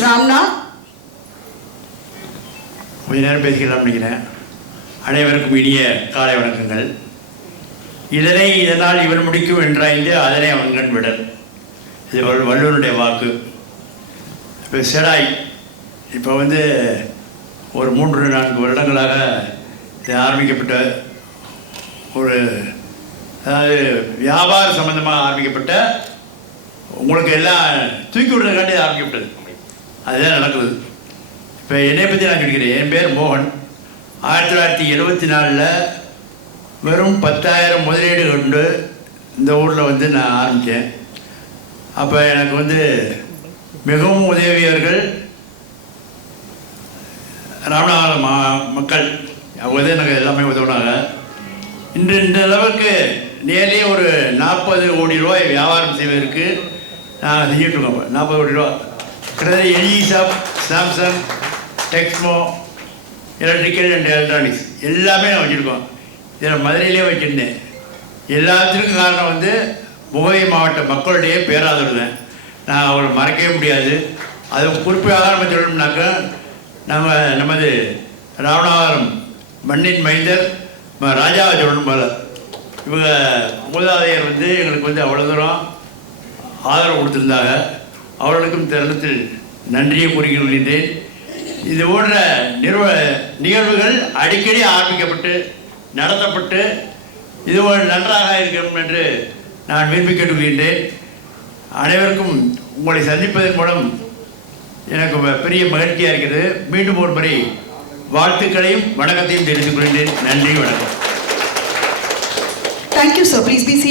Ramna. கொஞ்ச நேரம் பேசிக்கலாம் நினைக்கிறேன் அனைவருக்கும் இனிய காலை வணக்கங்கள். இதனை இதனால் இவன் முடிக்கும் என்றாய்ந்து அதனை அவன்கண் விடல். இது வள்- வள்ளுவனுடைய வாக்கு. இப்போ செடாய் இப்போ வந்து ஒரு மூன்று நான்கு வருடங்களாக இது ஆரம்பிக்கப்பட்ட ஒரு அதாவது வியாபார சம்பந்தமாக ஆரம்பிக்கப்பட்ட உங்களுக்கு எல்லாம் தூக்கி விடுறதுக்காண்டி ஆரம்பிக்கப்பட்டது. அதுதான் நடக்குது. இப்போ என்னை பற்றி நான் சொல்லிக்கிறேன். என் பேர் மோகன். ஆயிரத்தி தொள்ளாயிரத்தி எழுபத்தி நாலில் வெறும் பத்தாயிரம் முதலீடு கொண்டு இந்த ஊரில் வந்து நான் ஆரம்பித்தேன். அப்போ எனக்கு வந்து மிகவும் உதவியவர்கள் ராமநாதபுரம் மா மக்கள். அவங்க வந்து எனக்கு எல்லாமே உதவினாங்க. இன்று இந்த அளவுக்கு நேரே ஒரு நாற்பது கோடி ரூபாய் வியாபாரம் செய்வதற்கு நான் செஞ்சுட்டு இருக்கோம் நாற்பது கோடி ரூபா கிட்டத்தட்ட எலிசாப் Samsung Texmo electrical and electronics எல்லாமே நான் வச்சுருக்கோம். இதில் மதுரையிலே வச்சுருந்தேன். எல்லாத்துக்கும் காரணம் வந்து முகவை மாவட்ட மக்களுடைய பேராதரவு. தான் நான் அவரை மறக்கவே முடியாது. அது குறிப்பாக நம்ம சொல்லணும்னாக்க நம்ம நமது ராவணாவரம் மண்ணின் மைந்தர் ராஜாவை சொல்லணும் போல. இவங்க மூதாதையர் வந்து எங்களுக்கு வந்து அவ்வளோ தூரம் ஆதரவு கொடுத்துருந்தாங்க. அவர்களுக்கும் தருணத்தில் நன்றியை கூறிக்கொள்கின்றேன் இது போன்ற நிறுவ நிகழ்வுகள் அடிக்கடி ஆரம்பிக்கப்பட்டு நடத்தப்பட்டு இது ஒரு நன்றாக இருக்கணும் என்று நான் விரும்பி கேட்டுக்கொள்கின்றேன். அனைவருக்கும் உங்களை சந்திப்பதன் மூலம் எனக்கு பெரிய மகிழ்ச்சியாக இருக்கிறது. மீண்டும் ஒரு முறை வாழ்த்துக்களையும் வணக்கத்தையும் தெரிவித்துக் கொள்கின்றேன். நன்றி வணக்கம். Thank you sir please be seat.